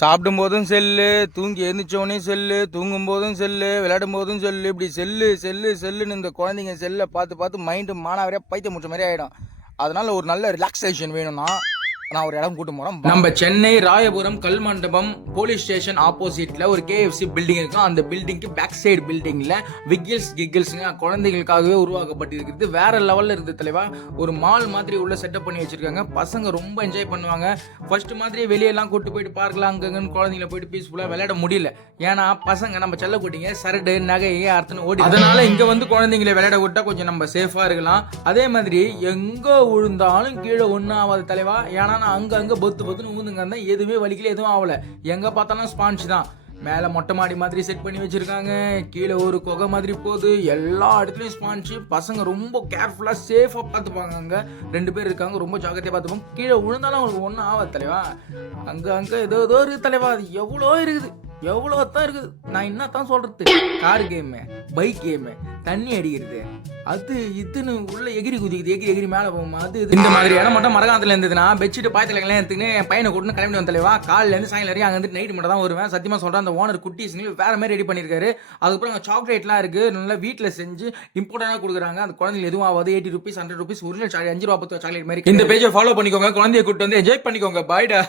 சாப்பிடும் போதும் செல்லு, தூங்கி எழுந்திரிச்சோடனே செல்லு, தூங்கும் போதும் செல்லு, விளையாடும் போதும் செல்லு, இப்படி செல்லு செல்லு செல்லுன்னு இந்த குழந்தைங்க செல்லை பார்த்து பார்த்து மைண்டு மானாவரியாக பைத்தியம் முடிச்ச மாதிரி ஆகிடும். அதனால ஒரு நல்ல ரிலாக்ஸேஷன் வேணும்னா நான் ஒரு இடம் கூட்டு போறோம். நம்ம சென்னை ராயபுரம் கல்மண்டபம் போலீஸ் ஸ்டேஷன் ஆப்போசிட்ல ஒரு KFC பில்டிங் இருக்கும். அந்த பில்டிங்க்கு பேக் சைடு பில்டிங்ல கிகிள்ஸ்ங்க குழந்தைகளுக்காகவே உருவாக்கப்பட்டிருக்கிறது. வேற லெவல்ல இருக்குது தலைவா. ஒரு மால் மாதிரி உள்ள செட்டப் பண்ணி வச்சிருக்காங்க. பசங்க ரொம்ப என்ஜாய் பண்ணுவாங்க. ஃபர்ஸ்ட் மாதிரி வெளியெல்லாம் கூட்டு போயிட்டு பார்க்கலாம் அங்கங்கன்னு குழந்தைங்கள போயிட்டு பீஸ்ஃபுல்லா விளையாட முடியல. ஏன்னா பசங்க நம்ம செல்ல குட்டிங்க சரடு நகை அர்த்தம் ஓடி, அதனால இங்க வந்து குழந்தைங்களை விளையாட விட்டா கொஞ்சம் நம்ம சேஃபா இருக்கலாம். அதே மாதிரி எங்க விழுந்தாலும் கீழே ஒன்னும் ஆகாது தலைவா. ஏன்னா அங்க பொத்துன்னு ஊந்துங்க இருந்தா எதுவுமே வலிக்கல, எதுவும் ஆகல. எங்க பார்த்தாலும் ஸ்பான்ச் தான். மேல மொட்டை மாடி மாதிரி செட் பண்ணி வச்சிருக்காங்க. கீழே ஒரு குகை மாதிரி போகுது. எல்லா இடத்துலயும் ஸ்பான்ச். பசங்க ரொம்ப கேர்ஃபுல்லா சேஃபா பார்த்துப்பாங்க. அங்க 2 பேர் இருக்காங்க. ரொம்ப ஜாக்கிரதையா பார்த்துப்பாங்க. கீழே விழுந்தாலும் அவங்களுக்கு ஒன்றும் ஆகாது தலைவா. அங்க ஏதோ இருக்கு தலைவா. அது எவ்வளோ இருக்குது, எவ்வளோ தான் இருக்குது. நான் என்னத்தான் சொல்றது. கார் கேமு, பைக் கேமு, தண்ணி அடிக்கிறது, அது இதுன்னு உள்ள எகிரி குதிக்குது, எகிரி மேலே போகுமா, அது இந்த மாதிரி இடம் மட்டும் மரகாணத்துல இருந்ததுன்னா பெட்ஷீட் பாய்ச்சலாம் எடுத்துன்னு என் பையனை கூட்டு கிளம்பி வந்து தலைவா. காலையில இருந்து சாயங்காலம் வரையும் அங்கே வந்து நைட் மட்டும் தான் வருவேன். சத்தியமா சொல்றேன். அந்த ஓனர் குட்டீஸ்ங்க வேற மாதிரி ரெடி பண்ணிருக்காரு. அதுக்கப்புறம் அங்கே சாக்லேட்லாம் இருக்கு. நல்லா வீட்டில் செஞ்சு இம்பார்ட்டன்டா கொடுக்குறாங்க. அந்த குழந்தைங்க எதுவும் ஆகாது. 80 ரூபீஸ் 100 ரூபீஸ் ஒரு 5 ரூபா 10 சாக்லேட் மாதிரி. இந்த பேஜை ஃபாலோ பண்ணிக்கோங்க. குழந்தைய கூட்டு வந்து என்ஜாய் பண்ணிக்கோங்க. பாய்டா.